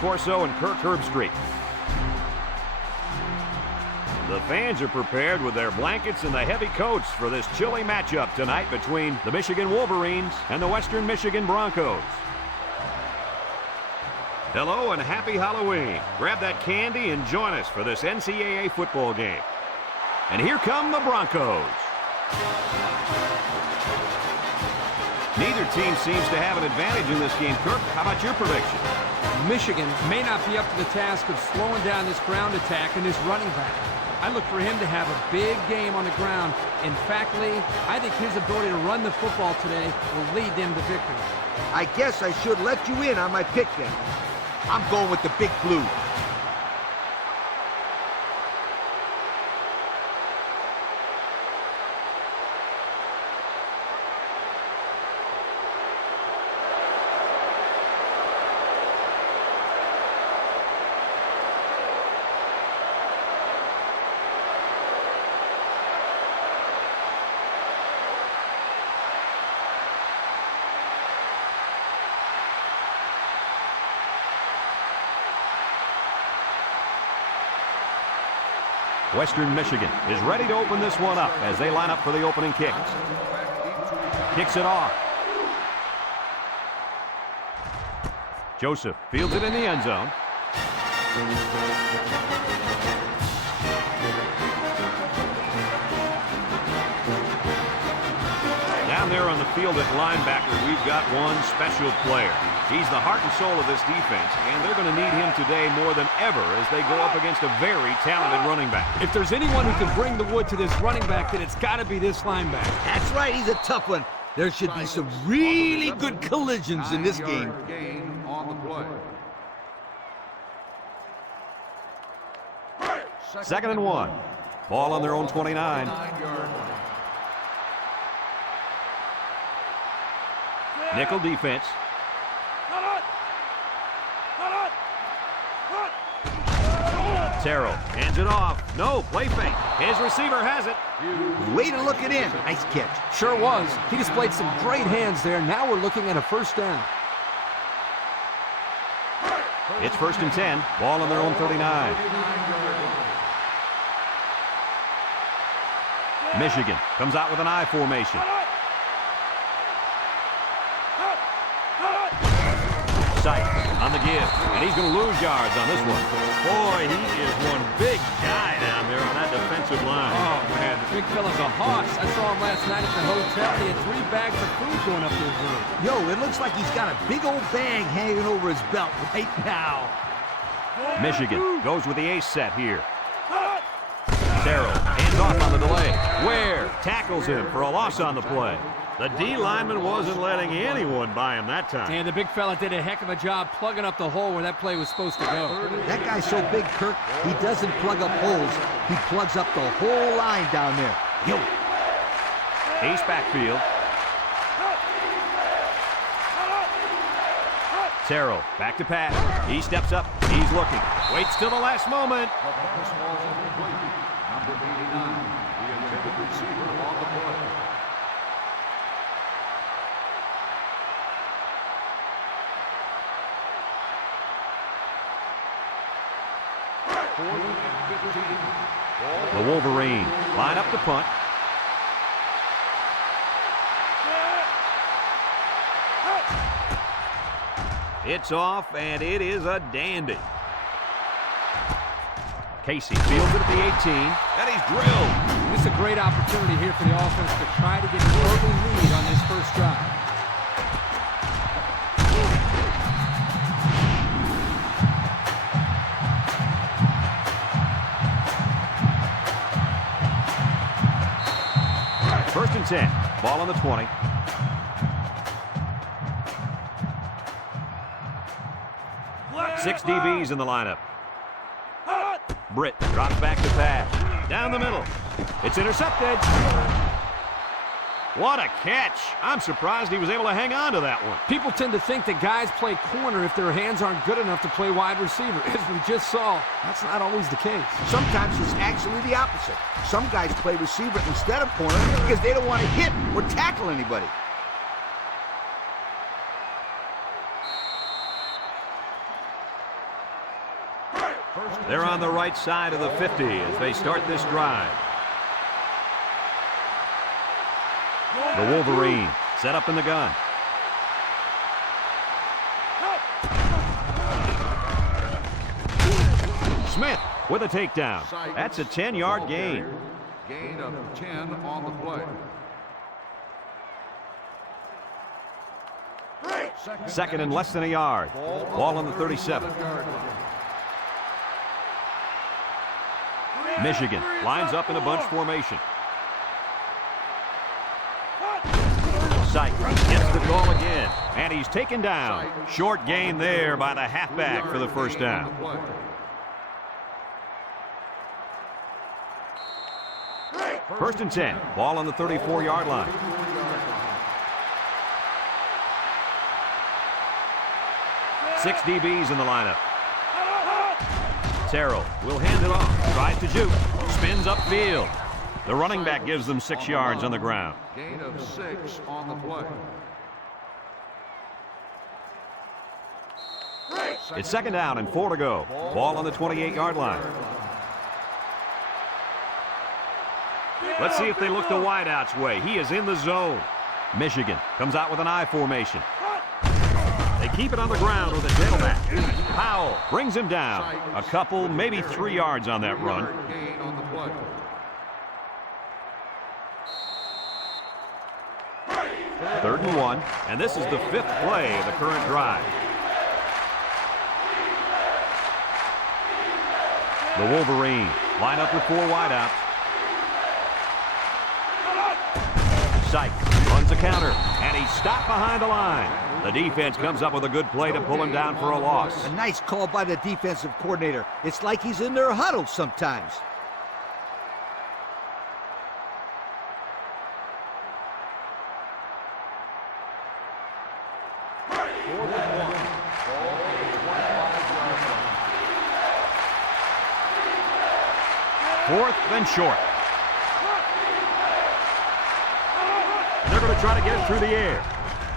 Corso and Kirk Herbstreit. The fans are prepared with their blankets and the heavy coats for this chilly matchup tonight between the Michigan Wolverines and the Western Michigan Broncos. Hello and happy Halloween. Grab that candy and join us for this NCAA football game. And here come the Broncos. Neither team seems to have an advantage in this game. Kirk, how about your prediction? Michigan may not be up to the task of slowing down this ground attack and this running back. I look for him to have a big game on the ground. In fact, Lee, I think his ability to run the football today will lead them to victory. I guess I should let you in on my pick then. I'm going with the Big Blue. Western Michigan is ready to open this one up as they line up for the opening kick. Kicks it off. Joseph fields it in the end zone. Down there on the field at linebacker, we've got one special player. He's the heart and soul of this defense, and they're going to need him today more than ever as they go up against a very talented running back. If there's anyone who can bring the wood to this running back, then it's got to be this linebacker. That's right, he's a tough one. There should be some really good collisions in this game. Second and 1. Ball on their own 29. Nickel defense. Terrell hands it off. No, play fake. His receiver has it. Way to look it in. Nice catch. Sure was. He displayed some great hands there. Now we're looking at a first down. It's first and 10. Ball on their own 39. Michigan comes out with an I formation. Sykes on the give, and he's going to lose yards on this one. Boy, he is one big guy down there on that defensive line. Oh, man, the big fella's a hoss. I saw him last night at the hotel. He had 3 bags of food going up to his room. Yo, it looks like he's got a big old bag hanging over his belt right now. Michigan goes with the ace set here. Terrell hands off on the delay. Ware tackles him for a loss on the play. The D lineman wasn't letting anyone by him that time. And the big fella did a heck of a job plugging up the hole where that play was supposed to go. That guy's so big, Kirk, he doesn't plug up holes. He plugs up the whole line down there. Yo. Ace backfield. Terrell back to pass. He steps up. He's looking. Waits till the last moment. Number 89, the intended receiver on the play. The Wolverine line up to punt. It's off, and it is a dandy. Casey fields it at the 18, and he's drilled. This is a great opportunity here for the offense to try to get an early lead on this first drive. First and 10. Ball on the 20. Six DBs in the lineup. Britt drops back to pass. Down the middle. It's intercepted. What a catch. I'm surprised he was able to hang on to that one. People tend to think that guys play corner if their hands aren't good enough to play wide receiver. As we just saw, that's not always the case. Sometimes it's actually the opposite. Some guys play receiver instead of corner because they don't want to hit or tackle anybody. They're on the right side of the 50 as they start this drive. The Wolverine set up in the gun. Smith with a takedown. That's a 10-yard gain. Gain of 10 on the play. Second and less than a yard. Ball on the 37. Michigan lines up in a bunch formation. Syke gets the call again, and he's taken down. Short gain there by the halfback for the first down. First and 10. Ball on the 34-yard line. Six DBs in the lineup. Terrell will hand it off. Tries to juke. Spins upfield. The running back gives them 6 yards on the ground. Gain of 6 on the play. It's second down and 4 to go. Ball on the 28-yard line. Let's see if they look the wideout's way. He is in the zone. Michigan comes out with an I formation. They keep it on the ground with a tailback. Powell brings him down. A couple, maybe 3 yards on that run. Gain on the play. Third and 1, and this is the 5th play of the current drive. The Wolverine line up with 4 wideouts. Syke runs a counter, and he's stopped behind the line. The defense comes up with a good play to pull him down for a loss. A nice call by the defensive coordinator. It's like he's in their huddle sometimes. Fourth and short. They're going to try to get it through the air.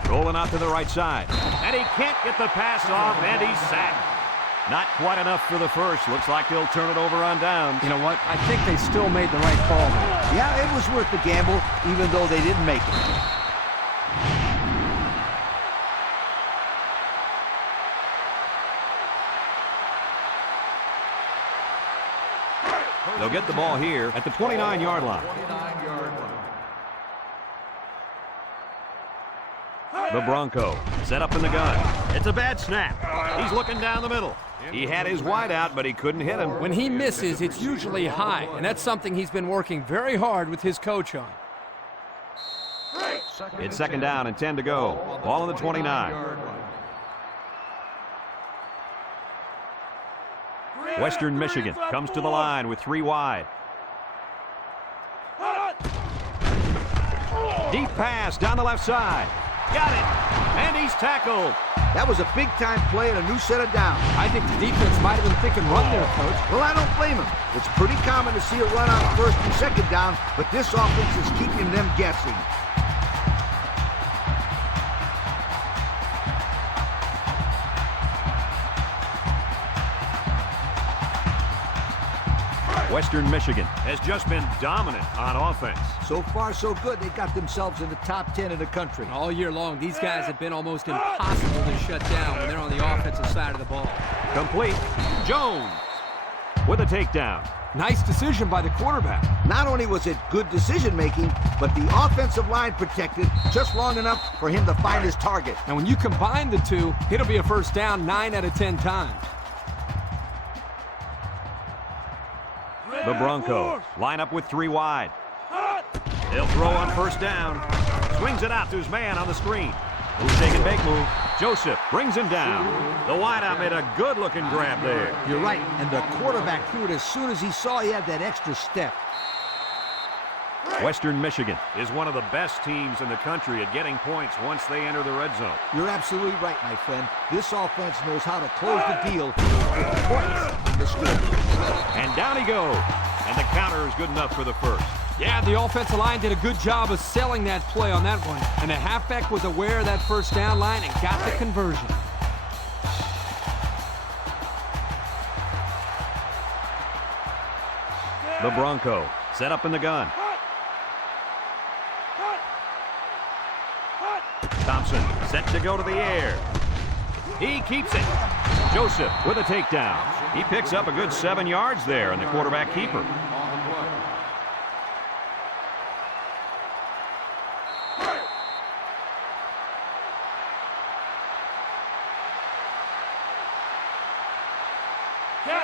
Rolling out to the right side. And he can't get the pass off, and he's sacked. Not quite enough for the first. Looks like they'll turn it over on downs. You know what? I think they still made the right call there. Yeah, it was worth the gamble, even though they didn't make it. They'll get the ball here at the 29-yard line. 29-yard line. The Bronco set up in the gun. It's a bad snap. He's looking down the middle. He had his wide out, but he couldn't hit him. When he misses, it's usually high, and that's something he's been working very hard with his coach on. It's second down and 10 to go. Ball on the 29. Western Michigan comes to the line with 3 wide. Deep pass down the left side. Got it. And he's tackled. That was a big-time play and a new set of downs. I think the defense might have been thinking run there, Coach. Well, I don't blame him. It's pretty common to see a run on first and second down, but this offense is keeping them guessing. Western Michigan has just been dominant on offense. So far, so good. They got themselves in the top 10 in the country. All year long, these guys have been almost impossible to shut down when they're on the offensive side of the ball. Complete. Jones with a takedown. Nice decision by the quarterback. Not only was it good decision-making, but the offensive line protected just long enough for him to find his target. And when you combine the two, it'll be a first down 9 out of 10 times. The Broncos line up with 3 wide. They'll throw on first down. Swings it out to his man on the screen. Who's taking big move? Joseph brings him down. The wideout made a good-looking grab there. You're right, and the quarterback threw it as soon as he saw he had that extra step. Western Michigan is one of the best teams in the country at getting points once they enter the red zone. You're absolutely right, my friend. This offense knows how to close the deal with points on the score. And down he goes. And the counter is good enough for the first. Yeah, the offensive line did a good job of selling that play on that one. And the halfback was aware of that first down line and got the conversion. The Bronco set up in the gun. Thompson set to go to the air. He keeps it. Joseph with a takedown. He picks up a good 7 yards there, and the quarterback keeper.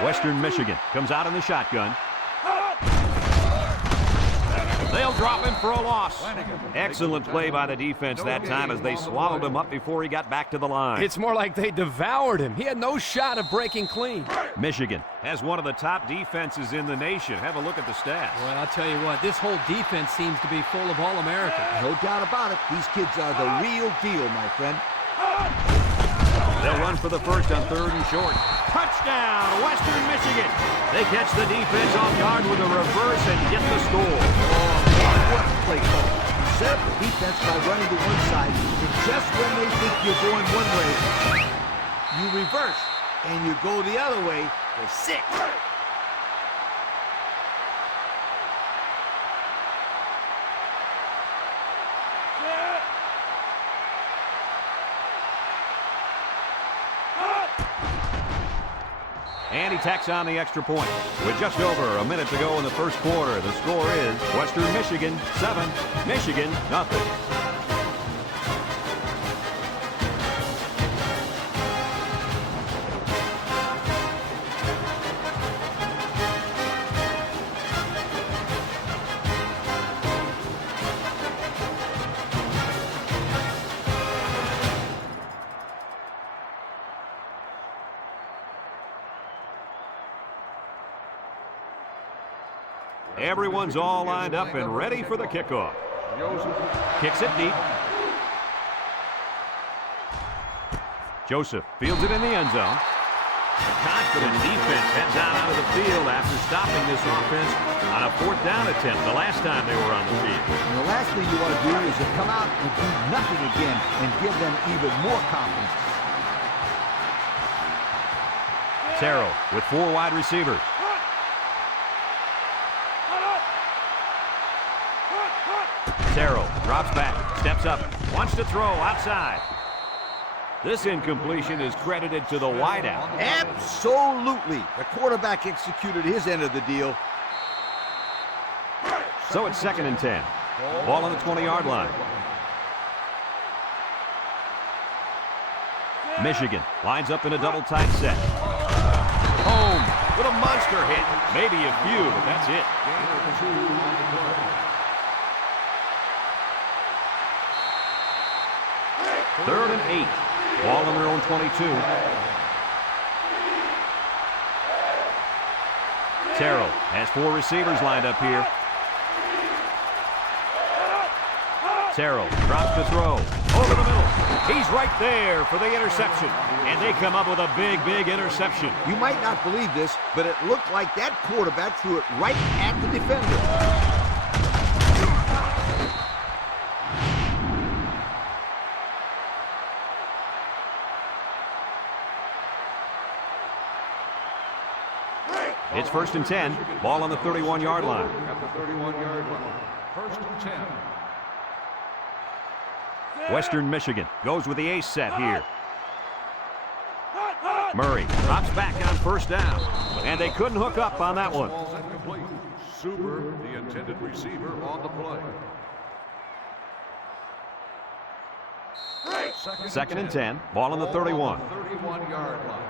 Western Michigan comes out in the shotgun. They'll drop him for a loss. Excellent play by the defense that time as they swallowed him up before he got back to the line. It's more like they devoured him. He had no shot of breaking clean. Michigan has one of the top defenses in the nation. Have a look at the stats. Well, I'll tell you what, this whole defense seems to be full of All-Americans. No doubt about it. These kids are the real deal, my friend. They'll run for the first on 3rd and short. Touchdown, Western Michigan. They catch the defense off guard with a reverse and get the score. What a play call. You set up the defense by running to one side, and just when they think you're going one way, you reverse, and you go the other way for 6. And he tacks on the extra point. With just over a minute to go in the first quarter, the score is Western Michigan 7, Michigan nothing. Everyone's all lined up and ready for the kickoff. Kicks it deep. Joseph fields it in the end zone. Confident defense heads out onto the field after stopping this offense on a 4th down attempt the last time they were on the field. And the last thing you want to do is to come out and do nothing again and give them even more confidence. Terrell with 4 wide receivers. Terrell drops back, steps up, wants to throw outside. This incompletion is credited to the wideout. Absolutely. The quarterback executed his end of the deal. So it's 2nd and 10. Ball on the 20-yard line. Michigan lines up in a double tight set. Home with a monster hit. Maybe a few, but that's it. 3rd and 8. Ball on their own 22. Terrell has 4 receivers lined up here. Terrell drops to throw. Over the middle. He's right there for the interception. And they come up with a big interception. You might not believe this, but it looked like that quarterback threw it right at the defender. It's 1st and 10. Ball on the 31-yard line. At the 31-yard line. 1st and 10. Western Michigan goes with the ace set here. Murray drops back on 1st down. And they couldn't hook up on that one. Ball's incomplete. Super, the intended receiver, on the play. 2nd and 10. Ball on the 31. 31-yard line.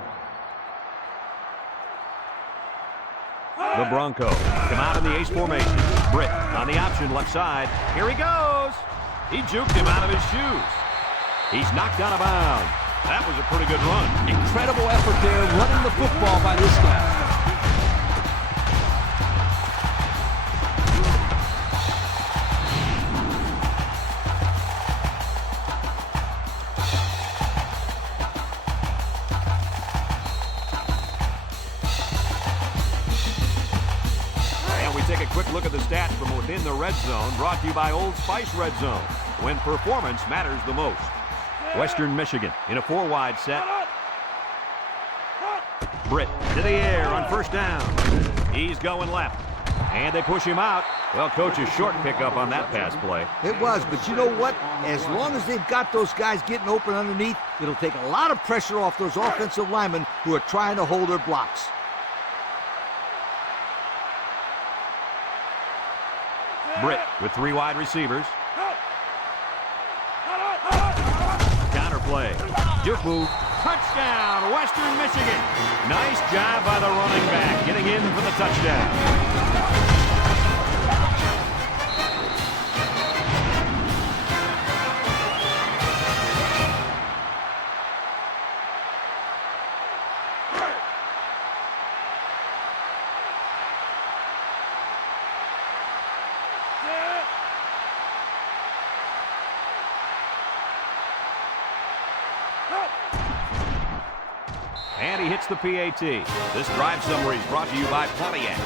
The Bronco come out in the ace formation. Britt on the option left side. Here he goes. He juked him out of his shoes. He's knocked out of bounds. That was a pretty good run. Incredible effort there running the football by this guy. Take a quick look at the stats from within the red zone, brought to you by Old Spice Red Zone, when performance matters the most. Western Michigan in a 4-wide set. Britt to the air on 1st down. He's going left. And they push him out. Well, coach's short pickup on that pass play. It was, but you know what? As long as they've got those guys getting open underneath, it'll take a lot of pressure off those offensive linemen who are trying to hold their blocks. Britt with 3 wide receivers. Counter play. Juke move. Touchdown, Western Michigan. Nice job by the running back, getting in for the touchdown. And he hits the PAT. This drive summary is brought to you by Pontiac.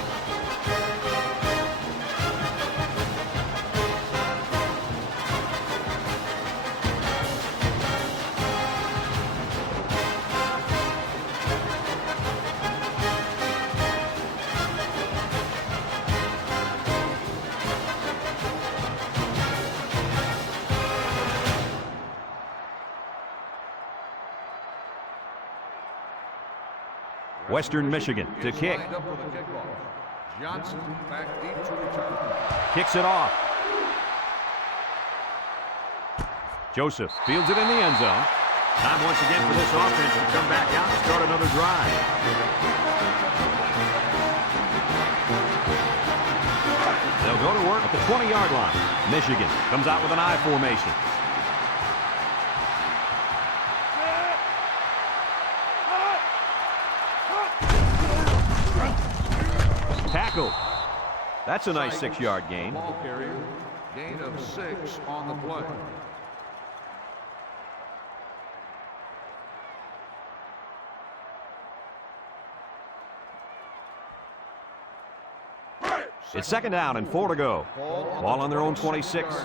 Western Michigan to kick. Johnson back deep to return. Kicks it off. Joseph fields it in the end zone. Time once again for this offense to come back out and start another drive. They'll go to work at the 20-yard line. Michigan comes out with an I formation. Tackled. That's a nice 6-yard gain. Ball carrier, gain of 6 on the play. It's 2nd down and 4 to go. Ball on their own 26.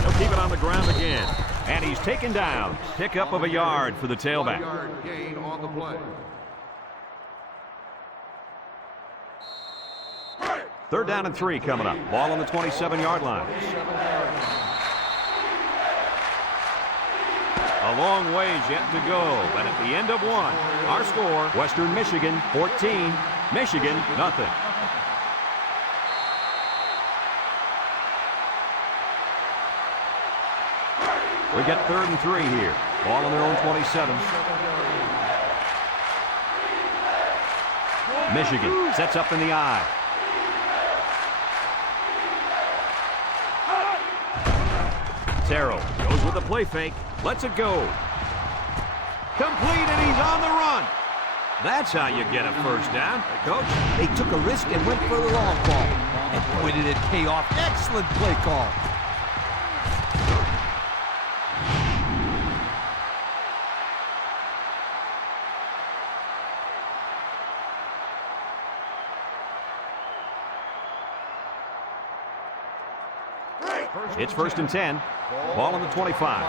They'll keep it on the ground again. And he's taken down. Pickup of a yard for the tailback. 1-yard gain on the play. 3rd down and 3 coming up. Ball on the 27-yard line. A long ways yet to go, but at the end of one, our score, Western Michigan 14, Michigan nothing. We get 3rd and 3 here. Ball on their own 27. Michigan sets up in the I. Terrell goes with the play fake. Lets it go. Complete, and he's on the run. That's how you get a 1st down, Coach. They took a risk and went for the long ball. And boy, did it pay off. Excellent play call. It's 1st and 10. Ball on the 25.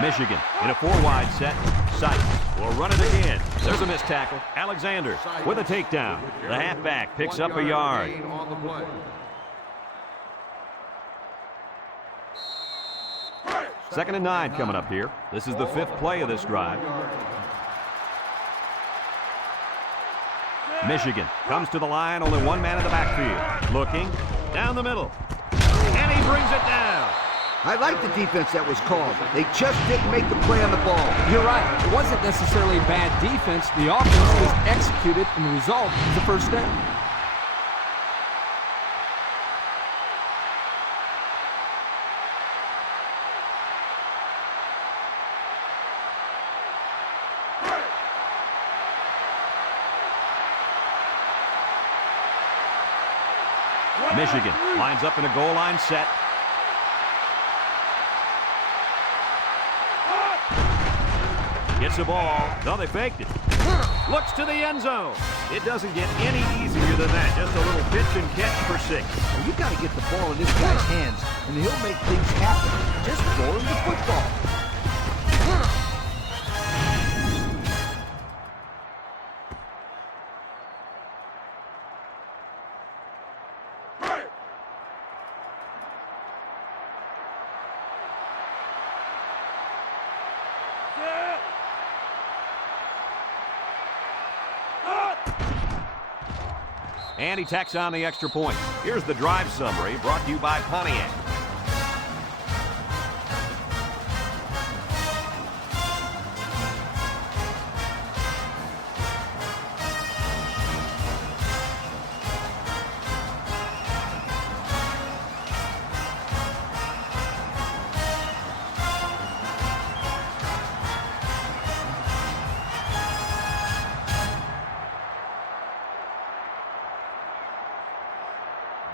Michigan in a 4-wide set. Sykes will run it again. There's a missed tackle. Alexander with a takedown. The halfback picks up a yard. 2nd and 9 coming up here. This is the 5th play of this drive. Michigan comes to the line, only one man in the backfield. Looking, down the middle, and he brings it down. I like the defense that was called. They just didn't make the play on the ball. You're right. It wasn't necessarily bad defense. The offense just executed, and the result is a 1st down. Michigan lines up in a goal line set. Gets the ball. No, they faked it. Looks to the end zone. It doesn't get any easier than that. Just a little pitch and catch for 6. Well, you got to get the ball in this guy's hands, and he'll make things happen. Just throw him the football. And he tacks on the extra point. Here's the drive summary brought to you by Pontiac.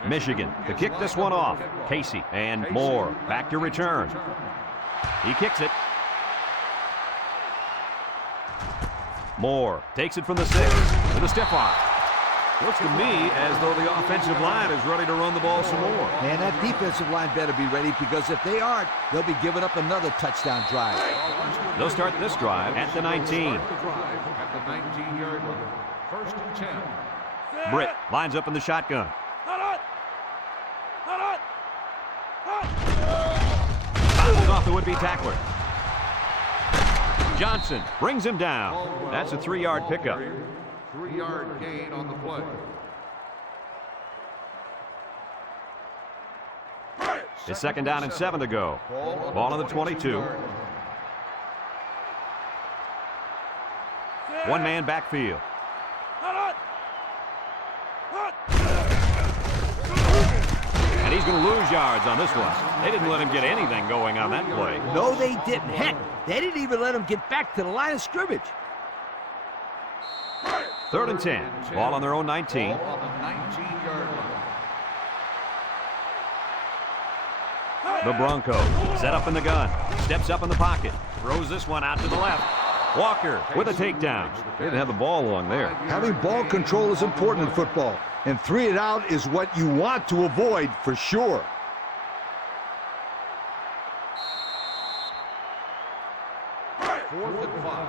Michigan to kick this one off. Casey and Moore back to return. He kicks it. Moore takes it from the 6 with a stiff arm. Looks to me as though the offensive line is ready to run the ball some more. Man, that defensive line better be ready, because if they aren't, they'll be giving up another touchdown drive. They'll start this drive at the 19. At the 19-yard line. 1st and 10. Britt lines up in the shotgun. Fouls off the would-be tackler. Johnson brings him down. That's a 3-yard pickup. 3-yard gain on the play. It's 2nd down and 7 to go. Ball on the 22. One-man backfield. And he's going to lose yards on this one. They didn't let him get anything going on that play. No, they didn't. Heck, they didn't even let him get back to the line of scrimmage. 3rd and 10. Ball on their own 19. Ball on the 19-yard line. The Bronco set up in the gun. Steps up in the pocket. Throws this one out to the left. Walker with a takedown. They didn't have the ball long there. Having ball control is important in football, and 3 and out is what you want to avoid for sure. Fourth and 5.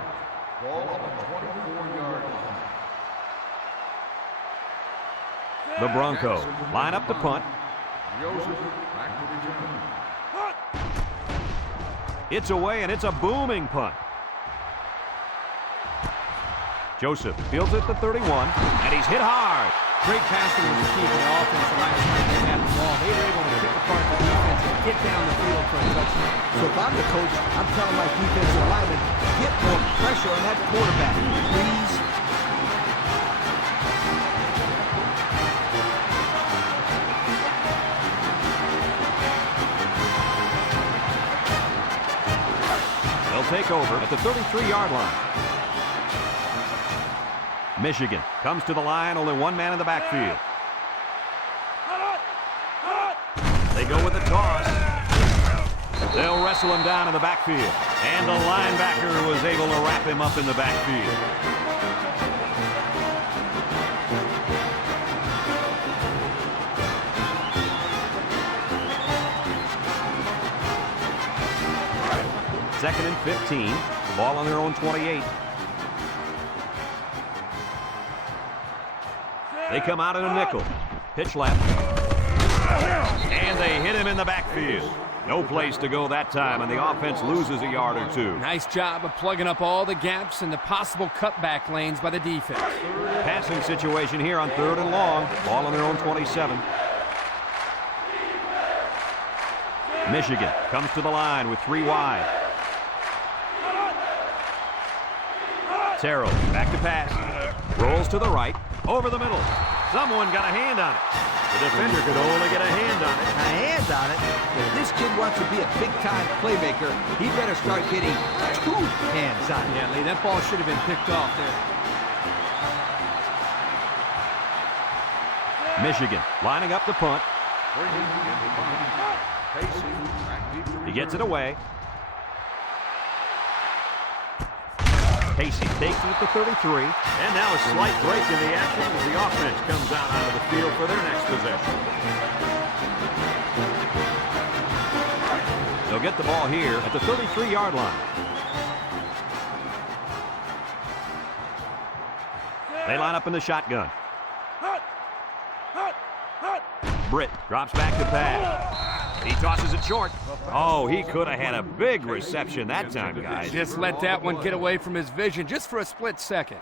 Ball on the 24-yard line. The Bronco line up the punt. Joseph back to return. It's away, and it's a booming punt. Joseph fields at the 31, and he's hit hard. Great passing was the key to the offense last time they had the ball. They were able to pick apart the defense and get down the field for a touchdown. So if I'm the coach, I'm telling my defensive linemen, get more pressure on that quarterback, please. They'll take over at the 33-yard line. Michigan comes to the line, only one man in the backfield. They go with the toss. They'll wrestle him down in the backfield. And the linebacker was able to wrap him up in the backfield. Second and 15. Ball on their own 28. They come out in a nickel. Pitch left. And they hit him in the backfield. No place to go that time, and the offense loses a yard or two. Nice job of plugging up all the gaps and the possible cutback lanes by the defense. Passing situation here on 3rd and long. Ball on their own 27. Michigan comes to the line with 3 wide. Terrell back to pass. Rolls to the right. Over the middle. Someone got a hand on it. The defender could only get a hand on it. A hand on it? If this kid wants to be a big-time playmaker, he better start getting 2 hands on it. Yeah, Lee, that ball should have been picked off there. Michigan lining up the punt. Bringing in the punt. Casey back deep to He gets it away. Casey takes it at the 33. And now a slight break in the action as the offense comes out onto the field for their next possession. They'll get the ball here at the 33-yard line. They line up in the shotgun. Britt drops back to pass. He tosses it short. Oh, he could have had a big reception that time, guys. Just let that one get away from his vision just for a split second.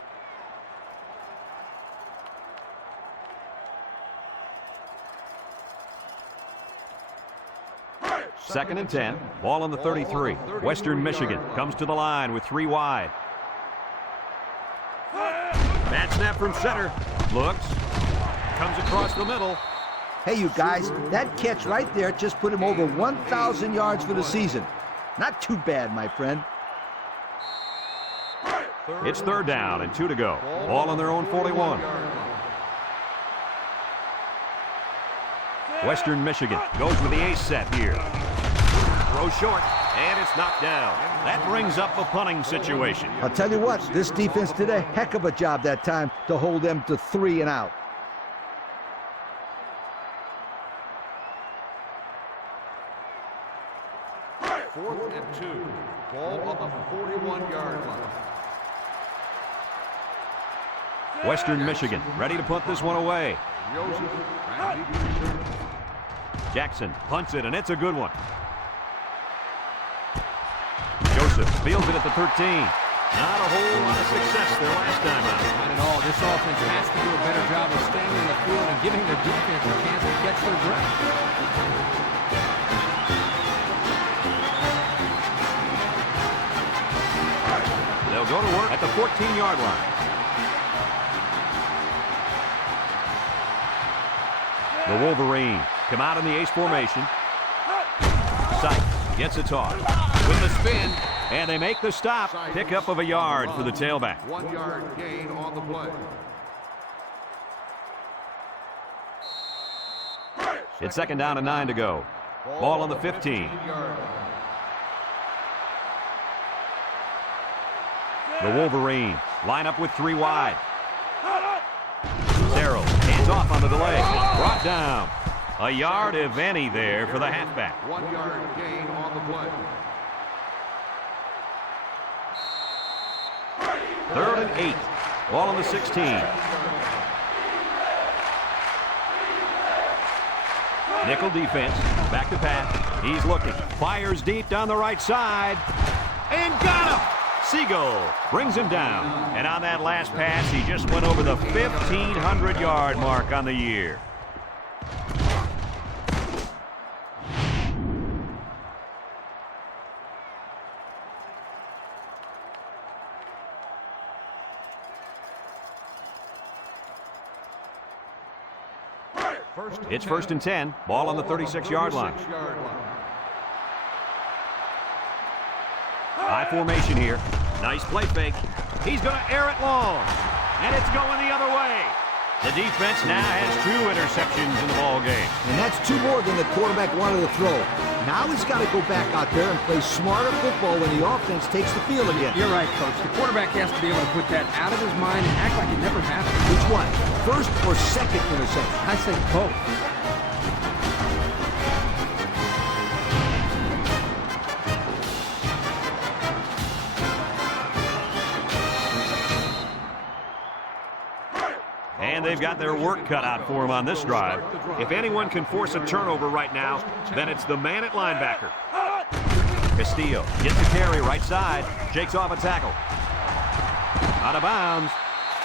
Second and 10. Ball on the 33. Western Michigan comes to the line with 3 wide. Bad snap from center. Looks. Comes across the middle. Hey, you guys, that catch right there just put him over 1,000 yards for the season. Not too bad, my friend. It's third down and 2 to go. Ball on their own 41. Western Michigan goes with the ace set here. Throw short, and it's knocked down. That brings up a punting situation. I'll tell you what, this defense did a heck of a job that time to hold them to 3 and out. Fourth and 2. Ball on the 41-yard line. Western Michigan ready to punt this one away. Jackson punts it, and it's a good one. Joseph fields it at the 13. Not a whole lot of success there last time out. Not at all. This offense has to do a better job of staying in the field and giving their defense a chance to catch their breath. They'll go to work at the 14-yard line. The Wolverines come out in the ace formation. Sykes gets a toss with the spin, and they make the stop. Pickup of a yard for the tailback. 1-yard gain on the play. It's second down and 9 to go. Ball on the 15. The Wolverines line up with 3 wide. Terrell hands off on the delay. Brought down. A yard, if any, there for the halfback. 1-yard gain on the play. Third and 8. Ball on the 16. Nickel defense. Back to pass. He's looking. Fires deep down the right side. And got him! Siegel brings him down. And on that last pass, he just went over the 1,500-yard mark on the year. It's first and 10. Ball on the 36-yard line. High formation here. Nice play fake. He's going to air it long. And it's going the other way. The defense now has 2 interceptions in the ball game. And that's 2 more than the quarterback wanted to throw. Now he's got to go back out there and play smarter football when the offense takes the field again. You're right, Coach. The quarterback has to be able to put that out of his mind and act like it never happened. Which one? First or second interception? I say both. And they've got their work cut out for him on this drive. If anyone can force a turnover right now, then it's the man at linebacker. Castillo gets the carry right side, shakes off a tackle. Out of bounds.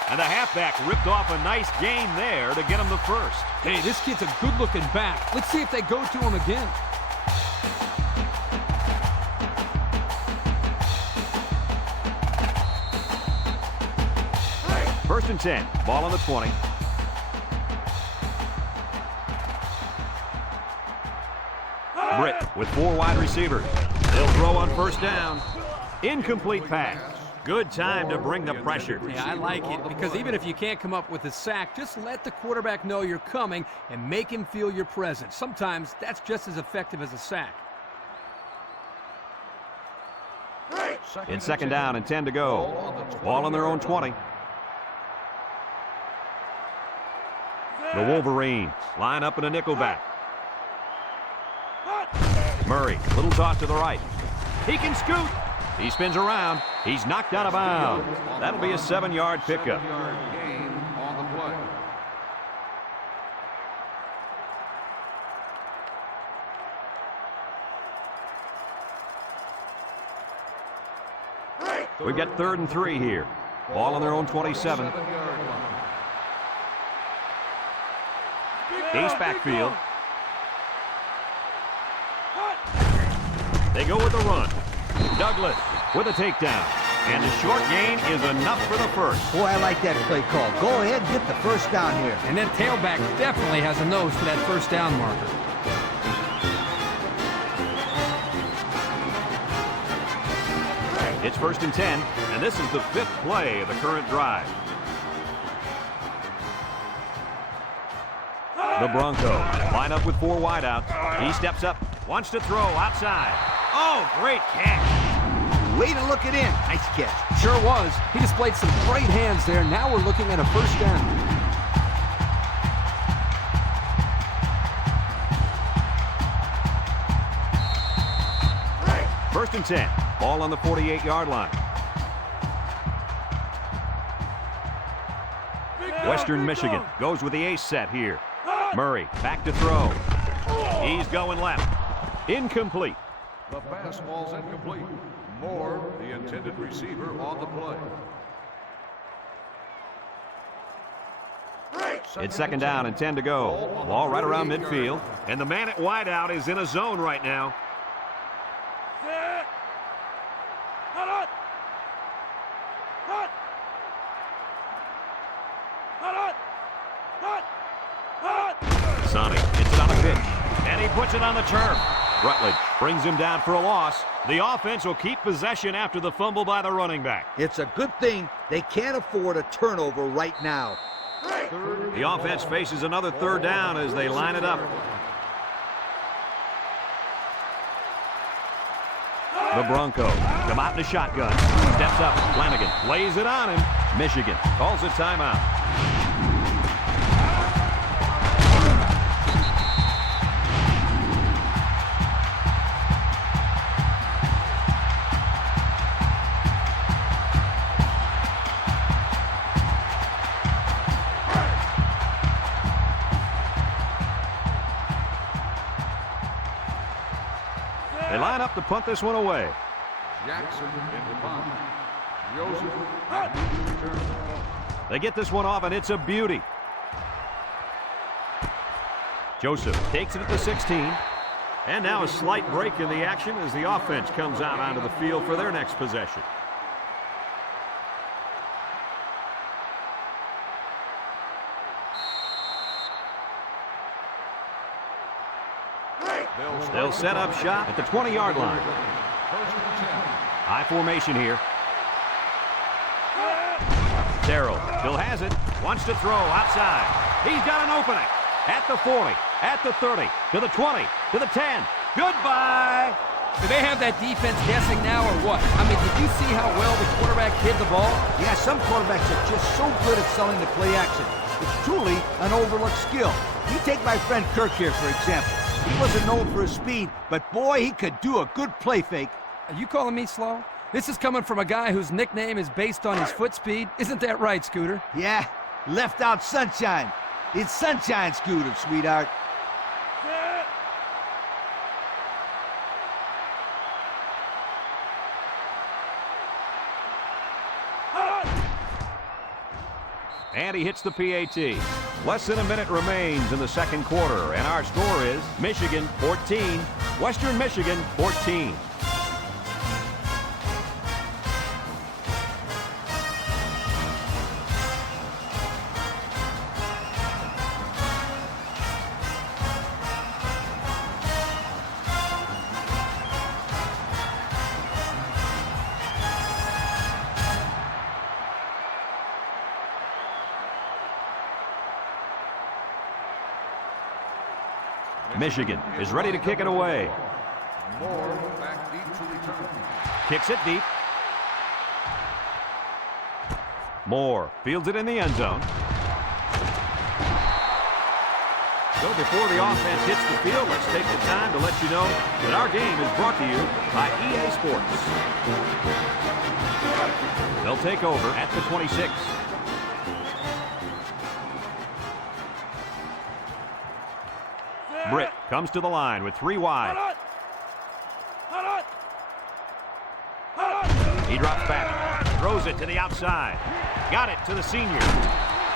And the halfback ripped off a nice gain there to get him the first. Hey, this kid's a good-looking back. Let's see if they go to him again. First and 10. Ball on the 20. Britt with 4 wide receivers. They'll throw on first down. Incomplete pass. Good time to bring the pressure. Yeah, I like it because even if you can't come up with a sack, just let the quarterback know you're coming and make him feel your presence. Sometimes that's just as effective as a sack. It's second down and 10 to go. Ball on their own 20. The Wolverines line up in a nickelback. Murray, little toss to the right. He can scoot. He spins around. He's knocked out of bounds. That'll be a 7-yard pickup. 7-yard gain on the play. We've got 3rd and 3 here. Ball on their own 27. Ace backfield. They go with the run. Douglas with a takedown. And the short gain is enough for the first. Boy, I like that play call. Go ahead and get the first down here. And that tailback definitely has a nose for that first down marker. It's 1st and 10, and this is the 5th play of the current drive. The Broncos line up with 4 wideouts. He steps up, wants to throw outside. Oh, great catch. Way to look it in. Nice catch. Sure was. He displayed some great hands there. Now we're looking at a first down. 1st and 10. Ball on the 48-yard line. Western Michigan goes with the ace set here. Murray back to throw. He's going left. Incomplete. The pass ball's incomplete. Moore, the intended receiver, on the play. It's second down and 10 to go. Ball right around midfield. And the man at wideout is in a zone right now. Sonny hits it on a pitch, and he puts it on the turf. Rutledge brings him down for a loss. The offense will keep possession after the fumble by the running back. It's a good thing they can't afford a turnover right now. The offense faces another 3rd down as they line it up. The Broncos come out in a shotgun. Steps up. Flanagan lays it on him. Michigan calls a timeout. They line up to punt this one away. Jackson in the punt. Joseph at the return. They get this one off, and it's a beauty. Joseph takes it at the 16. And now a slight break in the action as the offense comes out onto the field for their next possession. They'll set up shop at the 20-yard line. High formation here. Terrell still has it. Wants to throw outside. He's got an opening. At the 40, at the 30, to the 20, to the 10. Goodbye. Do they have that defense guessing now or what? I mean, did you see how well the quarterback hid the ball? Yeah, some quarterbacks are just so good at selling the play action. It's truly an overlooked skill. You take my friend Kirk here, for example. He wasn't known for his speed, but boy, he could do a good play fake. Are you calling me slow? This is coming from a guy whose nickname is based on his foot speed. Isn't that right, Scooter? Yeah, left out sunshine. It's sunshine, Scooter, sweetheart. And he hits the PAT. Less than a minute remains in the second quarter, and our score is Michigan 14, Western Michigan 14. Michigan is ready to kick it away. Moore back deep to return. Kicks it deep. Moore fields it in the end zone. So before the offense hits the field, let's take the time to let you know that our game is brought to you by EA Sports. They'll take over at the 26. Britt comes to the line with 3 wide. He drops back, throws it to the outside. Got it to the senior.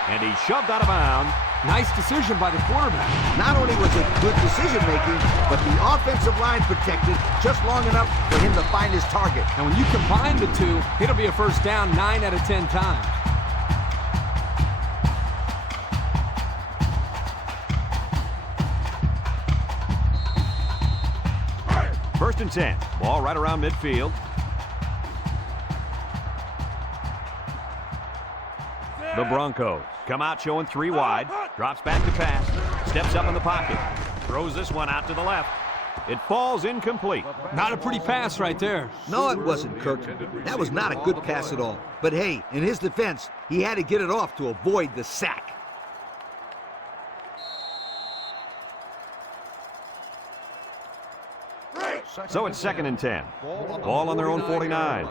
And he's shoved out of bounds. Nice decision by the quarterback. Not only was it good decision-making, but the offensive line protected just long enough for him to find his target. And when you combine the two, it'll be a first down 9 out of 10 times. First and 10. Ball right around midfield. The Broncos come out showing 3 wide. Drops back to pass. Steps up in the pocket. Throws this one out to the left. It falls incomplete. Not a pretty pass right there. No, it wasn't, Kirk. That was not a good pass at all. But hey, in his defense, he had to get it off to avoid the sack. So it's second and 10. Ball on their own 49.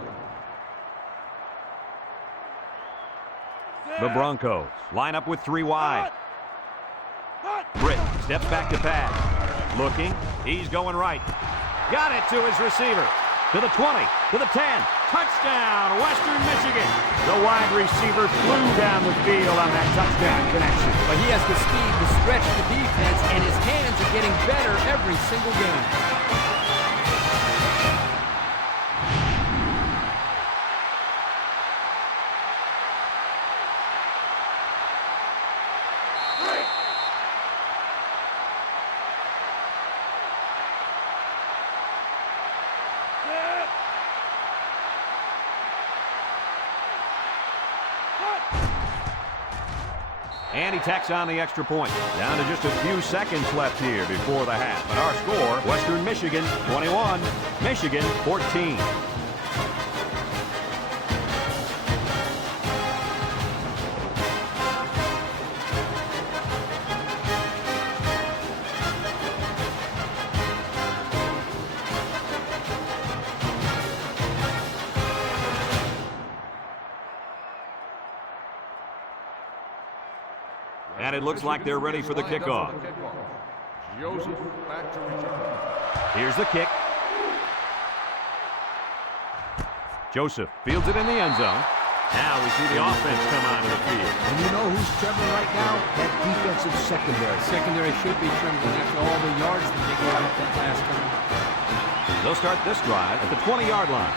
The Broncos line up with 3 wide. Britt steps back to pass. Looking. He's going right. Got it to his receiver. To the 20. To the 10. Touchdown, Western Michigan. The wide receiver flew down the field on that touchdown connection. But he has the speed to stretch the defense, and his hands are getting better every single game. And he tacks on the extra point. Down to just a few seconds left here before the half. And our score, Western Michigan 21, Michigan 14. And it looks like they're ready for the kickoff. Joseph back to return. Here's the kick. Joseph fields it in the end zone. Now we see the offense come onto the field. And you know who's trembling right now? That defensive secondary. Secondary should be trembling after all the yards that they gave up that last time. They'll start this drive at the 20-yard line.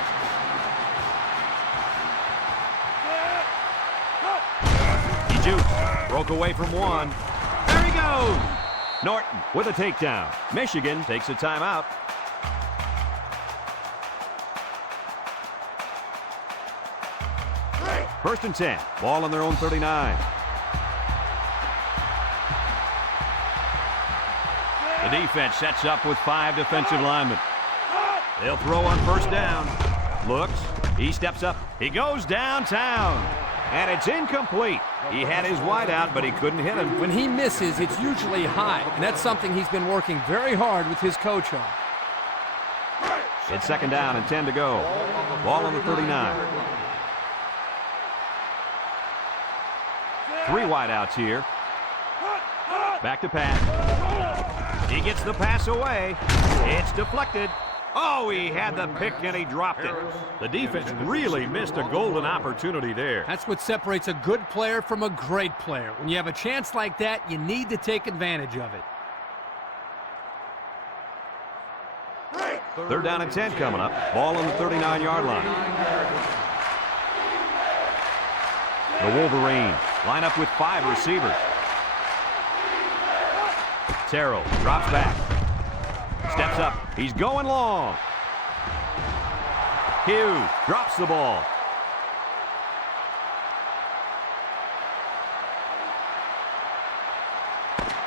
He jukes. Broke away from one. There he goes! Norton with a takedown. Michigan takes a timeout. First and 10. Ball on their own 39. The defense sets up with 5 defensive linemen. They'll throw on first down. Looks. He steps up. He goes downtown. And it's incomplete. He had his wide out, but he couldn't hit him. When he misses, it's usually high, and that's something he's been working very hard with his coach on. It's second down and 10 to go. Ball on the 39. 3 wide outs here. Back to pass. He gets the pass away. It's deflected. Oh, he had the pick and he dropped it. The defense really missed a golden opportunity there. That's what separates a good player from a great player. When you have a chance like that, you need to take advantage of it. Third down and 10 coming up. Ball on the 39-yard line. The Wolverines line up with 5 receivers. Terrell drops back. Steps up. He's going long. Hughes drops the ball.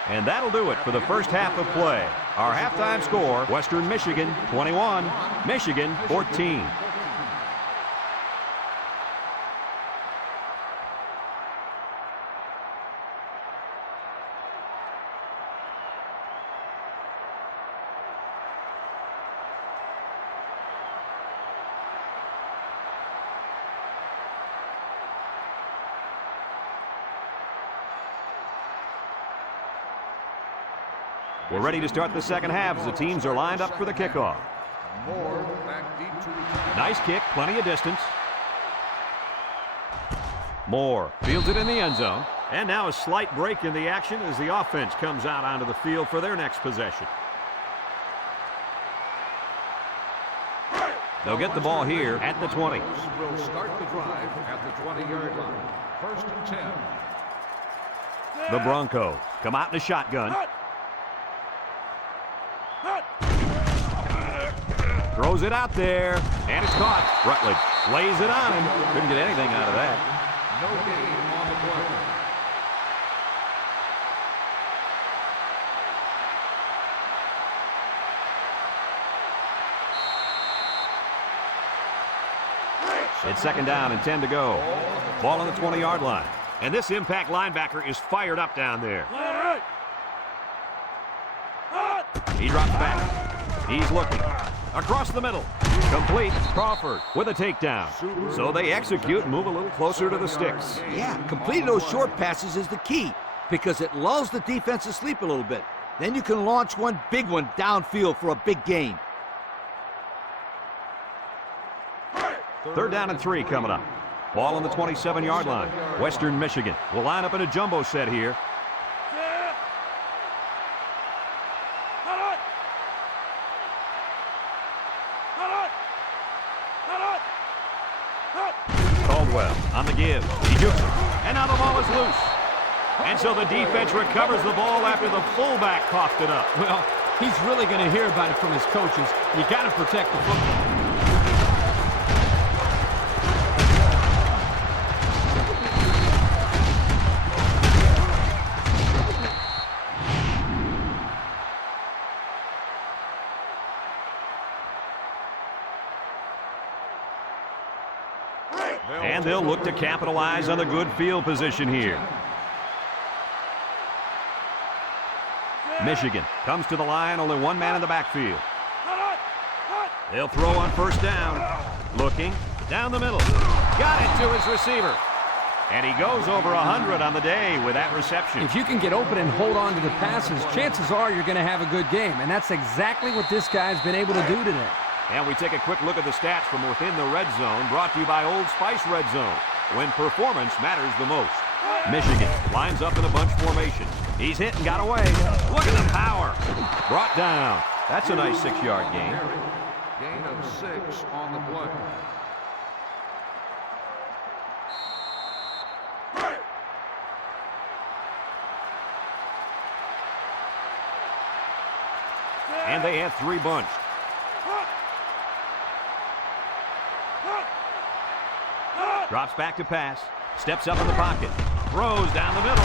And that'll do it for the first half of play. Our halftime score, Western Michigan 21, Michigan 14. We're ready to start the second half as the teams are lined up for the kickoff. Moore back deep to return. Nice kick, plenty of distance. Moore fields it in the end zone. And now a slight break in the action as the offense comes out onto the field for their next possession. They'll get the ball here at the 20. Will start the drive at the 20-yard line. 1st and 10. The Broncos come out in a shotgun. Throws it out there, and it's caught. Rutledge lays it on him. Couldn't get anything out of that. No gain on the play. It's 2nd down and 10 to go. Ball on the 20-yard line. And this impact linebacker is fired up down there. He drops back. He's looking. Across the middle. Complete. Crawford with a takedown. So they execute and move a little closer to the sticks. Yeah, completing those short passes is the key because it lulls the defense to sleep a little bit. Then you can launch one big one downfield for a big gain. 3rd down and 3 coming up. Ball on the 27-yard line. Western Michigan will line up in a jumbo set here. Caldwell on the give. He jukes it. And now the ball is loose. And so the defense recovers the ball after the fullback coughed it up. Well, he's really going to hear about it from his coaches. You got to protect the football. And they'll look to capitalize on the good field position here. Michigan comes to the line, only one man in the backfield. They'll throw on 1st down. Looking down the middle. Got it to his receiver. And he goes over 100 on the day with that reception. If you can get open and hold on to the passes, chances are you're going to have a good game. And that's exactly what this guy's been able to do today. And we take a quick look at the stats from within the red zone, brought to you by Old Spice Red Zone, when performance matters the most. Michigan lines up in a bunch formation. He's hit and got away. Look at the power. Brought down. That's a nice 6-yard gain. Gain of 6 on the play. And they have 3 bunched. Drops back to pass. Steps up in the pocket. Throws down the middle.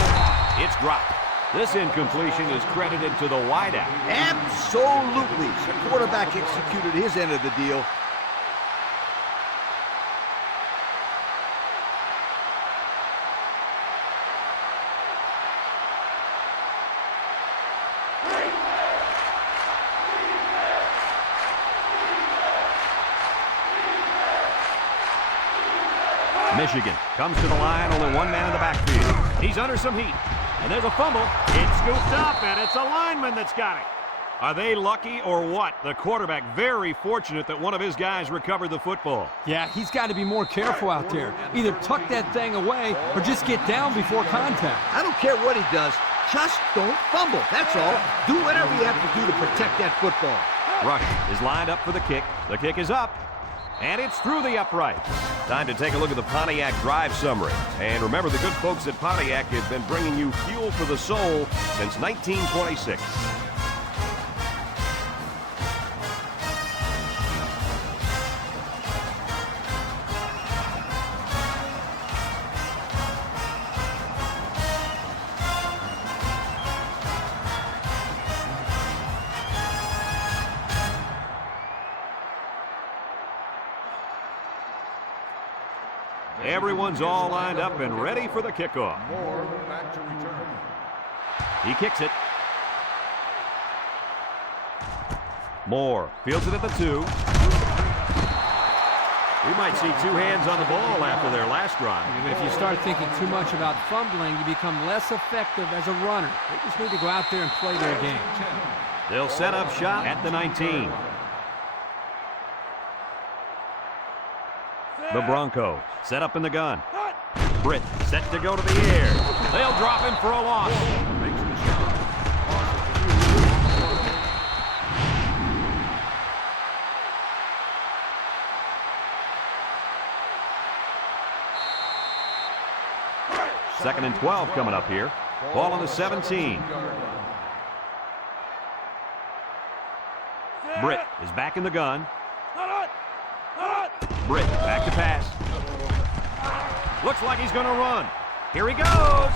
It's dropped. This incompletion is credited to the wideout. Absolutely. The quarterback executed his end of the deal. Michigan comes to the line, only one man in the backfield. He's under some heat. And there's a fumble. It's scooped up, and it's a lineman that's got it. Are they lucky or what? The quarterback very fortunate that one of his guys recovered the football. Yeah, he's got to be more careful out there. Either tuck that thing away or just get down before contact. I don't care what he does. Just don't fumble. That's all. Do whatever you have to do to protect that football. Rush is lined up for the kick. The kick is up. And it's through the upright. Time to take a look at the Pontiac drive summary. And remember, the good folks at Pontiac have been bringing you fuel for the soul since 1926. Everyone's all lined up and ready for the kickoff. Moore back to return. He kicks it. Moore fields it at the 2. We might see two hands on the ball after their last drive. But if you start thinking too much about fumbling, you become less effective as a runner. They just need to go out there and play their game. They'll set up shop at the 19. The Broncos set up in the gun. Britt set to go to the air. They'll drop him for a loss. Second and 12 coming up here. Ball on the 17. Britt is back in the gun. Britt back to pass. Looks like he's going to run. Here he goes.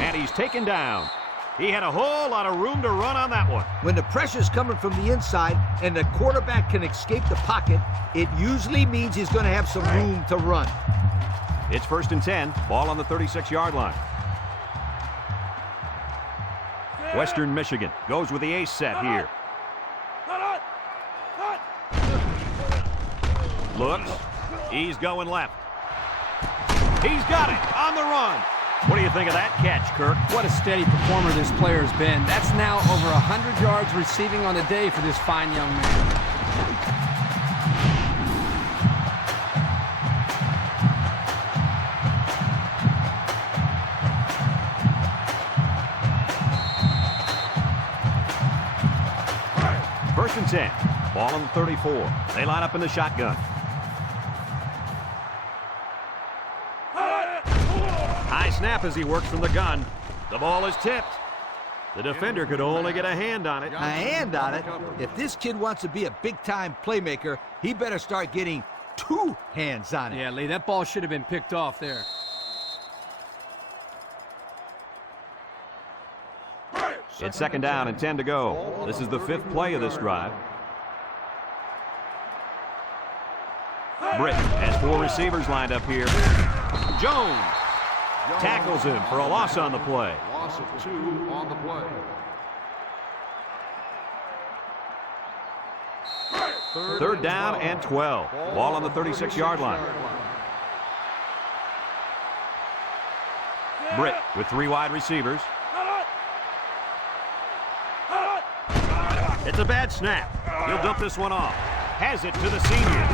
And he's taken down. He had a whole lot of room to run on that one. When the pressure's coming from the inside and the quarterback can escape the pocket, it usually means he's going to have some room to run. It's first and 10. Ball on the 36-yard line. Western Michigan goes with the ace set here. Looks. He's going left. He's got it on the run. What do you think of that catch, Kirk? What a steady performer this player has been. That's now over 100 yards receiving on the day for this fine young man. First and 10. Ball on the 34. They line up in the shotgun. High snap as he works from the gun. The ball is tipped. The defender could only get a hand on it. A hand on it? If this kid wants to be a big-time playmaker, he better start getting two hands on it. Yeah, Lee, that ball should have been picked off there. It's second down and 10 to go. This is the fifth play of this drive. Britt has four receivers lined up here. Jones tackles him for a loss on the play. Loss of 2 on the play. Third down and 12. Ball on the 36-yard line. Britt with three wide receivers. It's a bad snap. He'll dump this one off. Has it to the senior.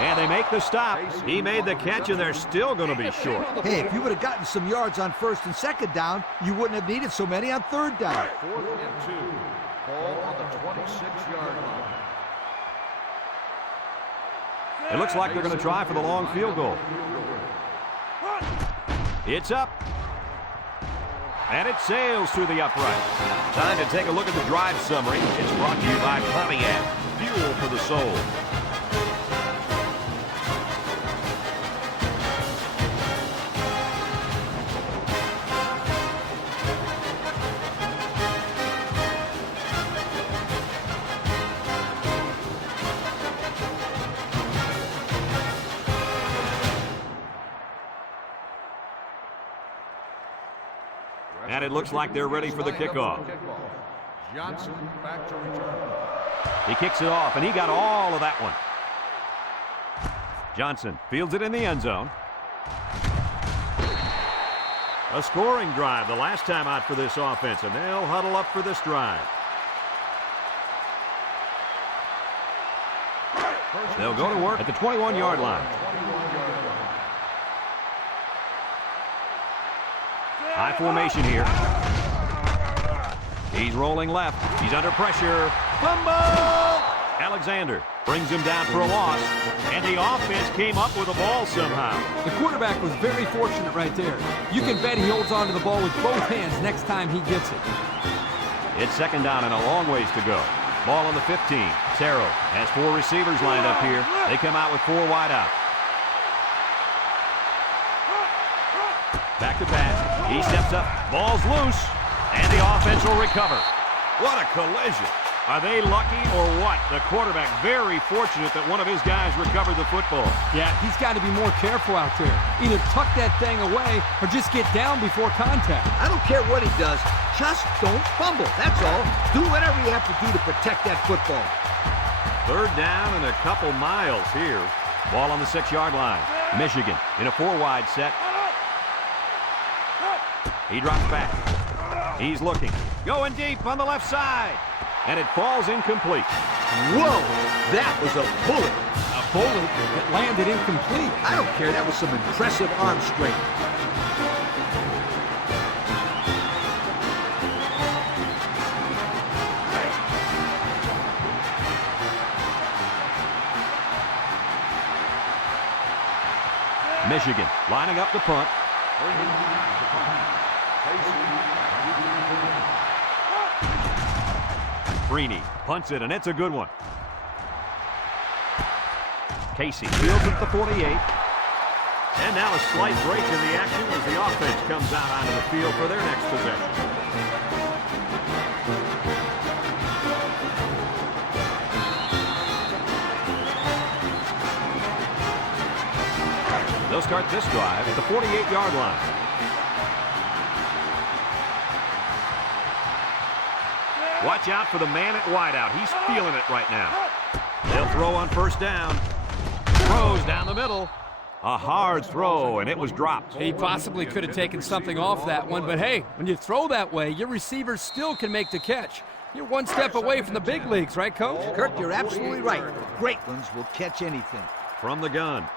And they make the stop. He made the catch, and they're still going to be short. Hey, if you would have gotten some yards on first and second down, you wouldn't have needed so many on third down. 4th and 2. Ball on the 26-yard line. It looks like they're going to try for the long field goal. It's up. And it sails through the upright. Time to take a look at the drive summary. It's brought to you by Pontiac. Fuel for the soul. And it looks like they're ready for the kickoff. Johnson back to return. He kicks it off, and he got all of that one. Johnson fields it in the end zone. A scoring drive the last time out for this offense, and they'll huddle up for this drive. They'll go to work at the 21-yard line. High formation here. He's rolling left. He's under pressure. Fumble! Alexander brings him down for a loss. And the offense came up with the ball somehow. The quarterback was very fortunate right there. You can bet he holds on to the ball with both hands next time he gets it. It's second down and a long ways to go. Ball on the 15. Terrell has four receivers lined up here. They come out with four wide out. Back to pass. He steps up. Ball's loose. And the offense will recover. What a collision. Are they lucky or what? The quarterback very fortunate that one of his guys recovered the football. Yeah, he's got to be more careful out there. Either tuck that thing away or just get down before contact. I don't care what he does. Just don't fumble. That's all. Do whatever you have to do to protect that football. Third down and a couple miles here. Ball on the 6-yard line. Michigan in a 4-wide set. He drops back. He's looking. Going deep on the left side. And it falls incomplete. Whoa, that was a bullet. A bullet that landed incomplete. I don't care, that was some impressive arm strength. Michigan lining up the punt. Freeney punts it, and it's a good one. Casey fields at the 48. And now a slight break in the action as the offense comes out onto the field for their next possession. They'll start this drive at the 48-yard line. Watch out for the man at wideout. He's feeling it right now. They'll throw on first down. Throws down the middle. A hard throw, and it was dropped. He possibly could have taken something off that one, but hey, when you throw that way, your receiver still can make the catch. You're one step away from the big leagues, right, Coach? Kurt, you're absolutely right. The great ones will catch anything. From the gun.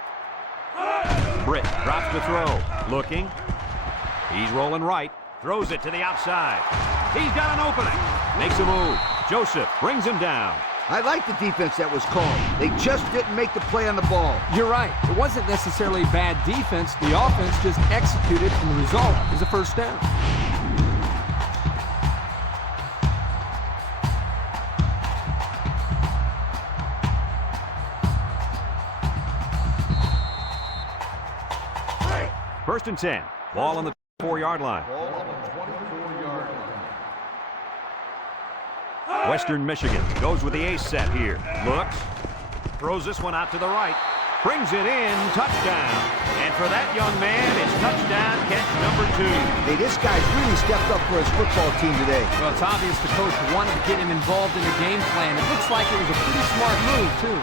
Britt drops the throw. Looking. He's rolling right. Throws it to the outside. He's got an opening. Makes a move. Joseph brings him down. I like the defense that was called. They just didn't make the play on the ball. You're right. It wasn't necessarily bad defense. The offense just executed, and the result is a first down. First and 10. Ball on the 4-yard line. Ball on the 24-yard line. Western Michigan goes with the ace set here. Looks. Throws this one out to the right. Brings it in. Touchdown. And for that young man, it's touchdown catch number 2. Hey, this guy's really stepped up for his football team today. Well, it's obvious the coach wanted to get him involved in the game plan. It looks like it was a pretty smart move, too.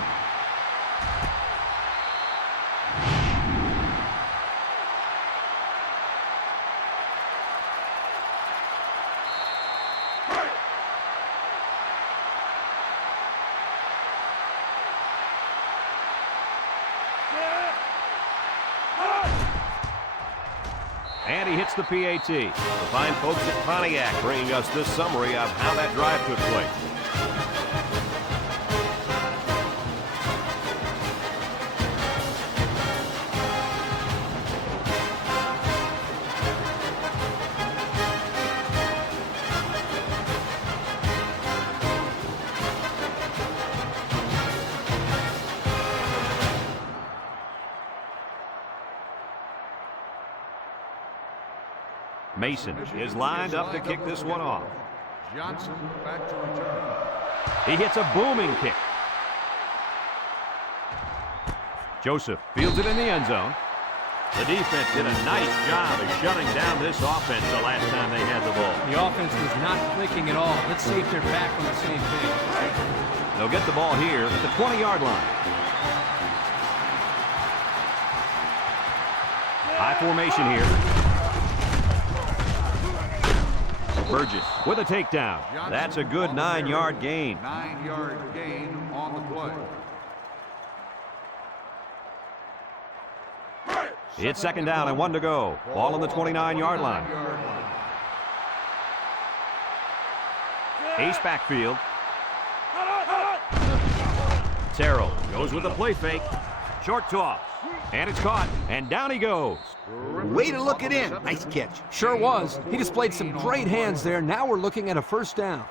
And he hits the PAT. The fine folks at Pontiac bringing us this summary of how that drive took place. Mason is lined up to kick this one off. Johnson back to return. He hits a booming kick. Joseph fields it in the end zone. The defense did a nice job of shutting down this offense the last time they had the ball. The offense was not clicking at all. Let's see if they're back on the same page. They'll get the ball here at the 20-yard line. High formation here. Burgess with a takedown. That's a good 9-yard gain. 9-yard gain on the play. It's second down and 1 to go. Ball on the 29-yard line. Ace backfield. Terrell goes with a play fake. Short toss. And it's caught. And down he goes. Way to look it in. Nice catch. Sure was. He displayed some great hands there. Now we're looking at a first down.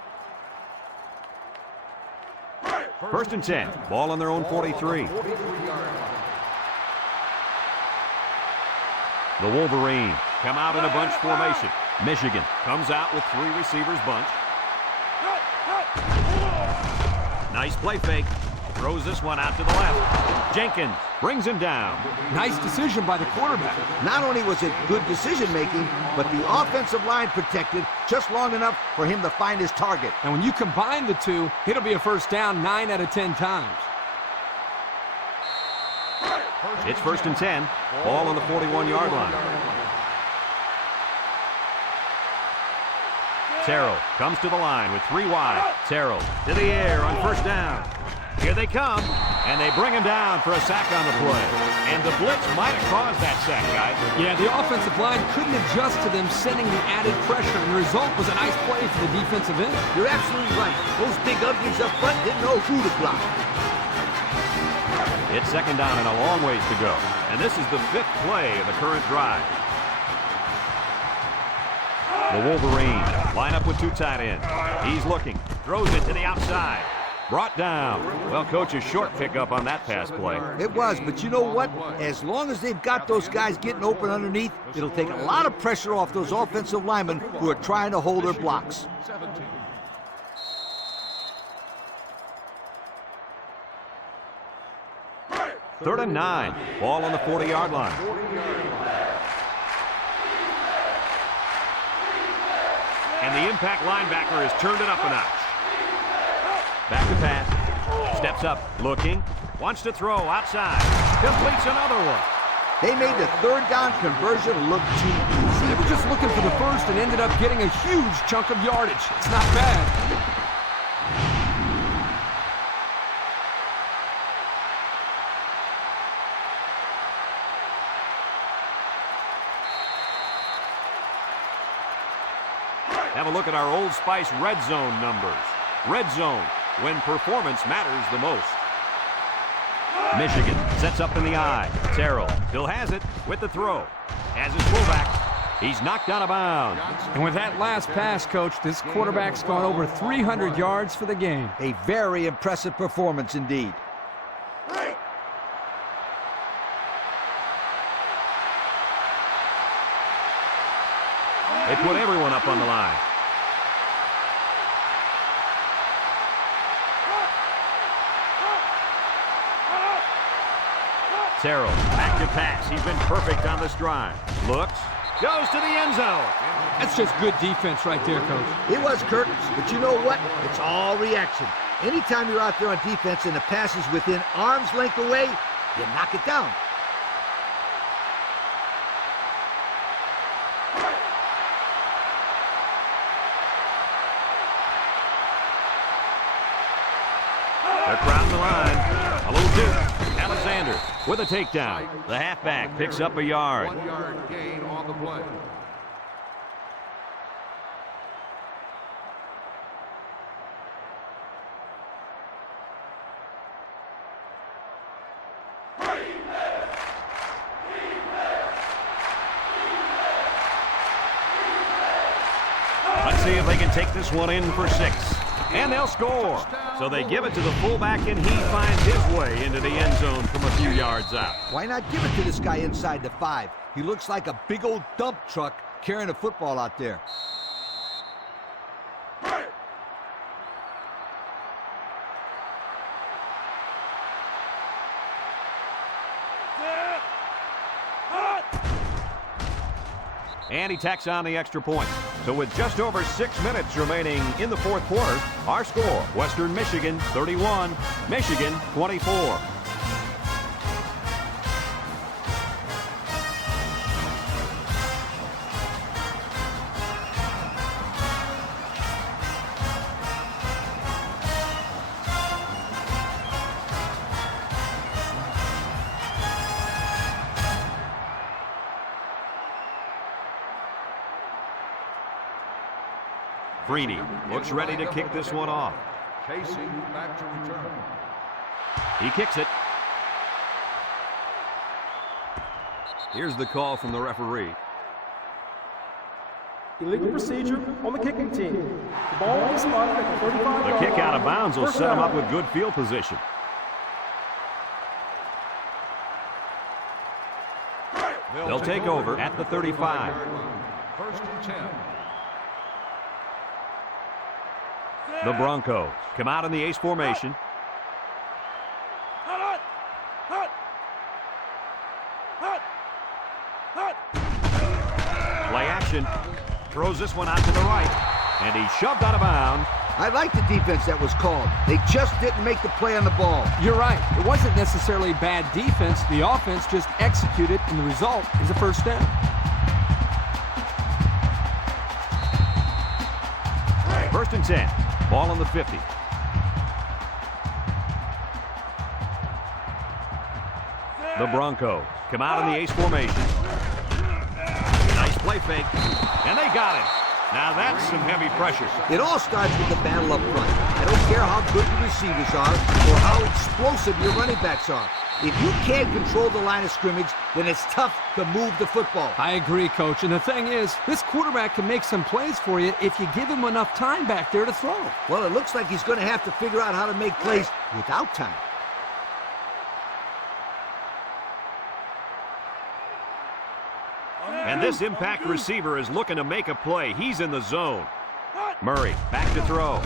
First and 10. Ball on their own 43. The Wolverines come out in a bunch formation. Michigan comes out with 3 receivers bunch. Nice play fake. Throws this one out to the left. Jenkins brings him down. Nice decision by the quarterback. Not only was it good decision-making, but the offensive line protected just long enough for him to find his target. And when you combine the two, it'll be a first down 9 out of 10 times. It's 1st and 10. Ball on the 41-yard line. Terrell comes to the line with 3 wide. Terrell to the air on 1st down. Here they come, and they bring him down for a sack on the play. And the blitz might have caused that sack, guys. Yeah, the offensive line couldn't adjust to them sending the added pressure, and the result was a nice play for the defensive end. You're absolutely right. Those big uglies up front didn't know who to block. It's 2nd down and a long ways to go. And this is the 5th play of the current drive. The Wolverines line up with 2 tight ends. He's looking, throws it to the outside. Brought down. Well, Coach, a short pickup on that pass play. It was, but you know what? As long as they've got those guys getting open underneath, it'll take a lot of pressure off those offensive linemen who are trying to hold their blocks. 3rd and 9. Ball on the 40-yard line. And the impact linebacker has turned it up a notch. Back to pass. Steps up, looking. Wants to throw outside. Completes another one. They made the 3rd down conversion look too easy. They were just looking for the first and ended up getting a huge chunk of yardage. It's not bad. Have a look at our Old Spice Red Zone numbers. Red Zone, when performance matters the most. Michigan sets up in the I. Terrell still has it with the throw. As his fullback, he's knocked out of bounds. And with that last pass, Coach, this quarterback's gone over 300 yards for the game. A very impressive performance indeed. They put everyone up on the line. Terrell, back to pass. He's been perfect on this drive. Looks, goes to the end zone. That's just good defense right there, Coach. It was, Kirk, but you know what? It's all reaction. Anytime you're out there on defense and the pass is within arm's length away, you knock it down. They're crowding the line. A little dip. Alexander with a takedown. The halfback picks up a yard. 1 yard gain on the play. Let's see if they can take this one in for 6. And they'll score. So they give it to the fullback, and he finds his way into the end zone from a few yards out. Why not give it to this guy inside the 5? He looks like a big old dump truck carrying a football out there. And he tacks on the extra point. So with just over 6 minutes remaining in the 4th quarter, our score, Western Michigan 31, Michigan 24. Freeney looks ready to kick this one off. Casey back to return. He kicks it. Here's the call from the referee. Illegal procedure on the kicking team. The ball is spotted at the 35-yard line. The kick out of bounds will First set him down. up with good field position. They'll take over at the 35. 1st and 10. The Broncos come out in the ace formation. Play action. Throws this one out to the right. And he's shoved out of bounds I like the defense that was called. They just didn't make the play on the ball. You're right. It wasn't necessarily bad defense. The offense just executed, and the result is a first down. First and 10. Ball on the 50. The Broncos come out in the ace formation. Nice play fake. And they got him. Now that's some heavy pressure. It all starts with the battle up front. I don't care how good the receivers are or how explosive your running backs are. If you can't control the line of scrimmage, then it's tough to move the football. I agree, Coach. And the thing is, this quarterback can make some plays for you if you give him enough time back there to throw. Well, it looks like he's going to have to figure out how to make plays without time. And this impact receiver is looking to make a play. He's in the zone. Murray back to throw.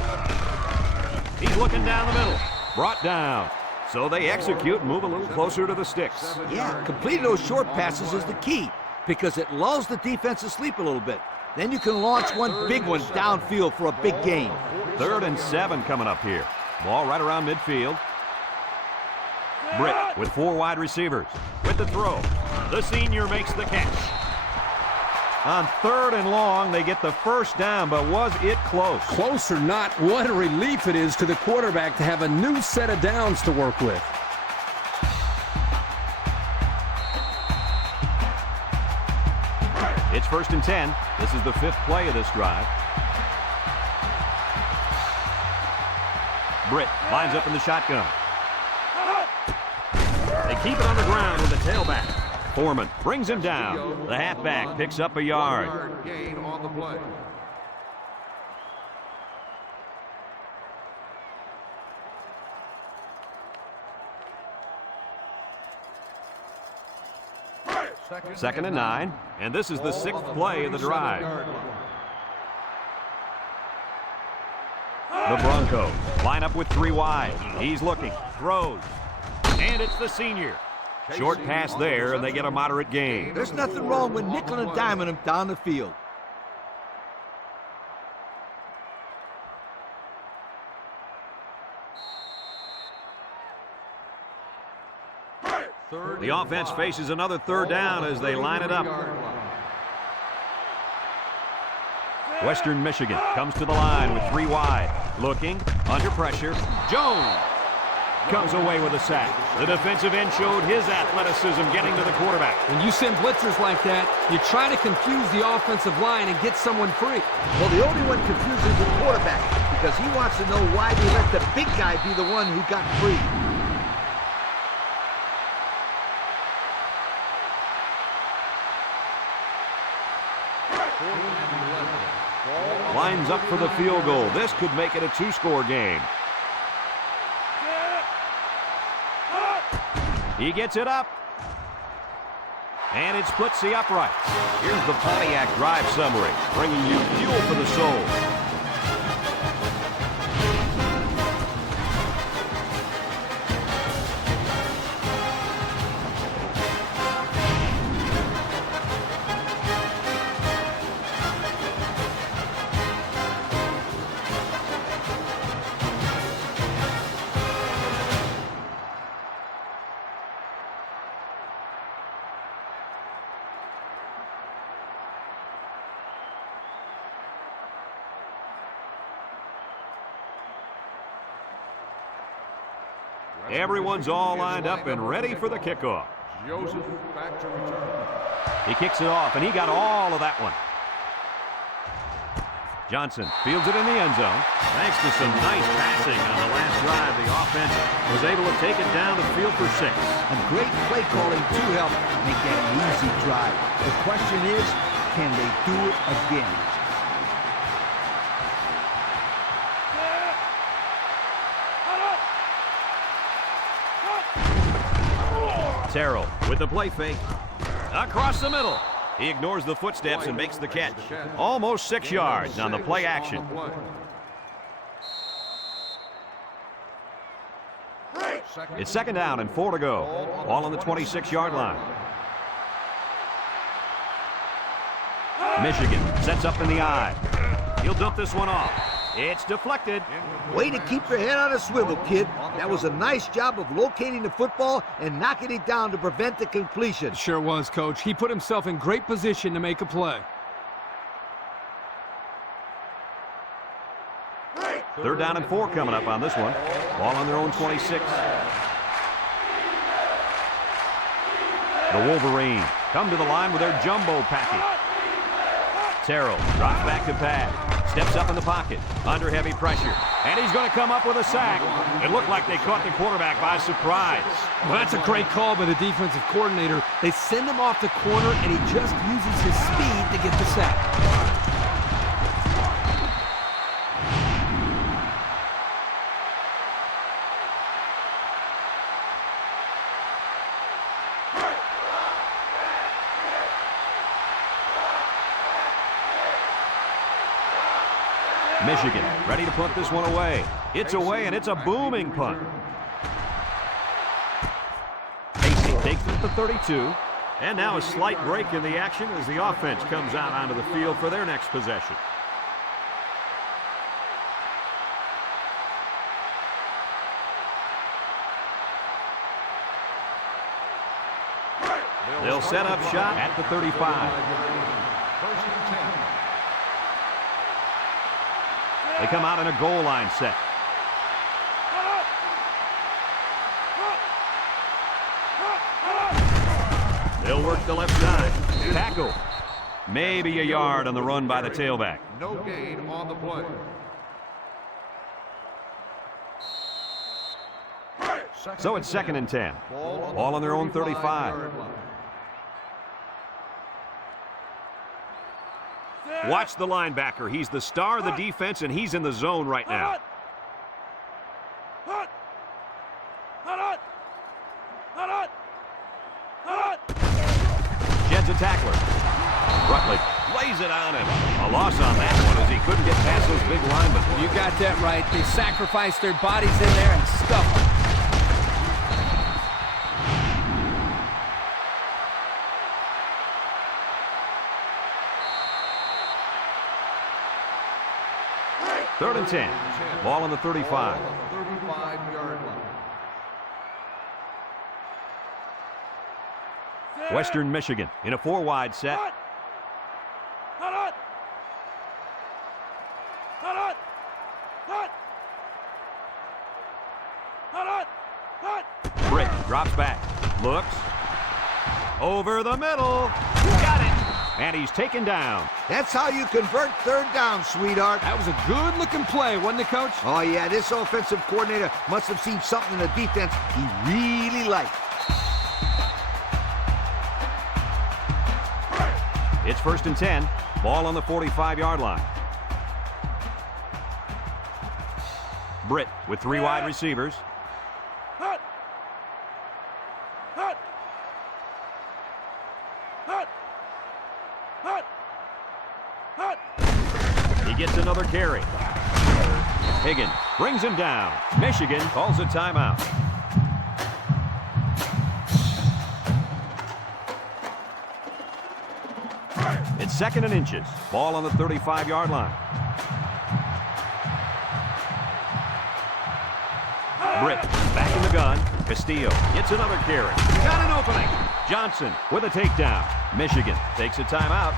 He's looking down the middle. Brought down. So they execute and move a little closer to the sticks. Yeah, completing those short passes is the key because it lulls the defense to sleep a little bit. Then you can launch one big one downfield for a big gain. 3rd and 7 coming up here. Ball right around midfield. Britt with 4 wide receivers. With the throw. The senior makes the catch. On 3rd and long, they get the first down, but was it close? Close or not, what a relief it is to the quarterback to have a new set of downs to work with. It's 1st and 10. This is the 5th play of this drive. Britt lines up in the shotgun. They keep it on the ground with the tailback. Foreman brings him down. The halfback picks up a yard. Gain on the play. Second and 9, and this is the 6th play of the drive. The Broncos line up with 3 wide. He's looking, throws, and it's the senior. Short pass there, and they get a moderate gain. There's nothing wrong with nickel and diming him down the field. The offense faces another 3rd down as they line it up. Western Michigan comes to the line with 3 wide. Looking, under pressure. Jones comes away with a sack. The defensive end showed his athleticism getting to the quarterback. When you send blitzers like that, you try to confuse the offensive line and get someone free. Well, the only one confused is the quarterback because he wants to know why they let the big guy be the one who got free. Lines up for the field goal. This could make it a 2-score game. He gets it up. And it splits the uprights. Here's the Pontiac Drive summary, bringing you fuel for the soul. Everyone's all lined up and ready for the kickoff. Joseph back to return. He kicks it off, and he got all of that one. Johnson fields it in the end zone. Thanks to some nice passing on the last drive, the offense was able to take it down the field for 6. And great play calling to help make that an easy drive. The question is, can they do it again? Terrell with the play fake. Across the middle. He ignores the footsteps and makes the catch. Almost 6 yards on the play action. It's 2nd down and 4 to go. Ball on the 26-yard line. Michigan sets up in the I. He'll dump this one off. It's deflected. Way to keep your head on a swivel, kid. That was a nice job of locating the football and knocking it down to prevent the completion. Sure was, Coach. He put himself in great position to make a play. 3rd down and 4 coming up on this one. Ball on their own 26. The Wolverines come to the line with their jumbo package. Terrell drops back to pass. Steps up in the pocket. Under heavy pressure. And he's going to come up with a sack. It looked like they caught the quarterback by surprise. Well, that's a great call by the defensive coordinator. They send him off the corner, and he just uses his speed to get the sack. Michigan ready to punt this one away. It's away, and it's a booming punt. Casey takes it at the 32. And now a slight break in the action as the offense comes out onto the field for their next possession. They'll set up shop at the 35. They come out in a goal line set. They'll work the left side. Tackle. Maybe a yard on the run by the tailback. No gain on the play. So it's 2nd and 10. Ball on their own 35. Watch the linebacker. He's the star of the defense, and he's in the zone right now. Sheds a tackler. Rutledge lays it on him. A loss on that one as he couldn't get past those big linemen. You got that right. They sacrificed their bodies in there and stuffed them. Third and 10. Ball on the 35. 35-yard line. Western Michigan in a 4-wide set. Britt drops back. Looks. Over the middle. Got it. And he's taken down. That's how you convert 3rd down, sweetheart. That was a good-looking play, wasn't it, Coach? Oh, yeah, this offensive coordinator must have seen something in the defense he really liked. It's 1st and 10. Ball on the 45-yard line. Britt with 3 wide receivers. He gets another carry. Higgins brings him down. Michigan calls a timeout. It's 2nd and inches. Ball on the 35-yard line. Britt back in the gun. Castillo gets another carry. Got an opening. Johnson with a takedown. Michigan takes a timeout.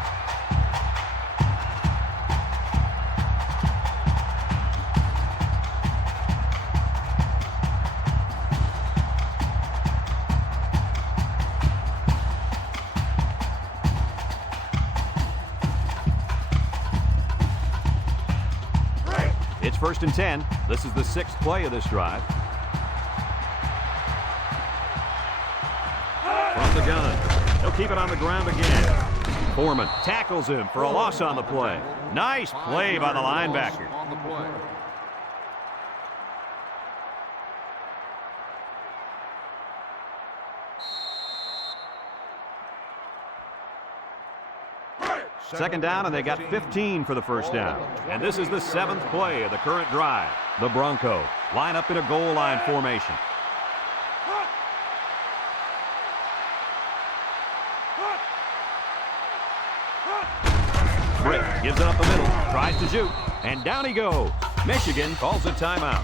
It's 1st and 10. This is the 6th play of this drive. From the gun. He'll keep it on the ground again. Foreman tackles him for a loss on the play. Nice play by the linebacker. On the play. Second down, and they got 15 for the first down. And this is the 7th play of the current drive. The Broncos line up in a goal line formation. Britt gives it up the middle, tries to shoot, and down he goes. Michigan calls a timeout.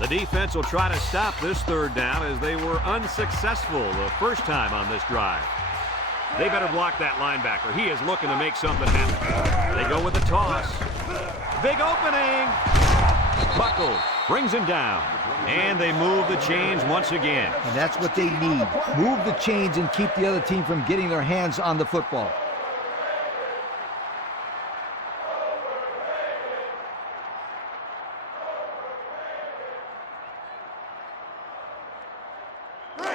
The defense will try to stop this third down as they were unsuccessful the first time on this drive. They better block that linebacker. He is looking to make something happen. They go with the toss. Big opening. Buckles brings him down. And they move the chains once again. And that's what they need. Move the chains and keep the other team from getting their hands on the football.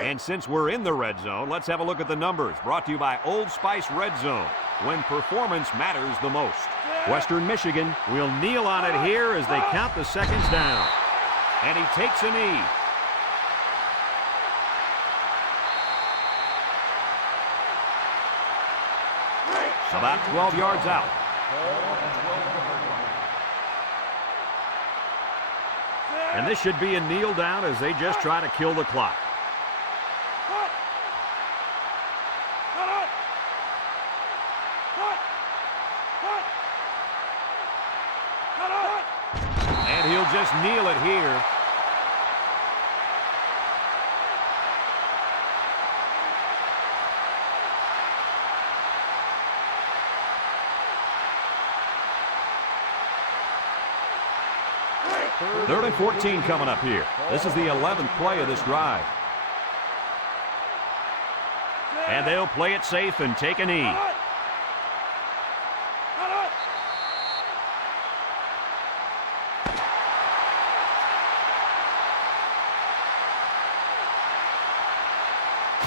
And since we're in the red zone, let's have a look at the numbers. Brought to you by Old Spice Red Zone, when performance matters the most. Western Michigan will kneel on it here as they count the seconds down. And he takes a knee. About 12 yards out. And this should be a kneel down as they just try to kill the clock. And he'll just kneel it here. Third and 14 coming up here. This is the 11th play of this drive. And they'll play it safe and take a knee.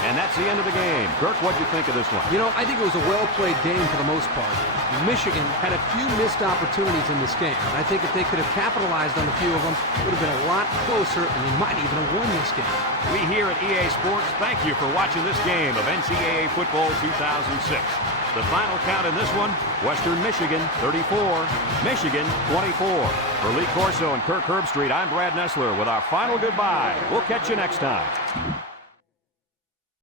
And that's the end of the game. Kirk, what'd you think of this one? You know, I think it was a well-played game for the most part. Michigan had a few missed opportunities in this game. And I think if they could have capitalized on a few of them, it would have been a lot closer, and they might even have won this game. We here at EA Sports thank you for watching this game of NCAA Football 2006. The final count in this one, Western Michigan 34, Michigan 24. For Lee Corso and Kirk Herbstreit, I'm Brad Nessler with our final goodbye. We'll catch you next time.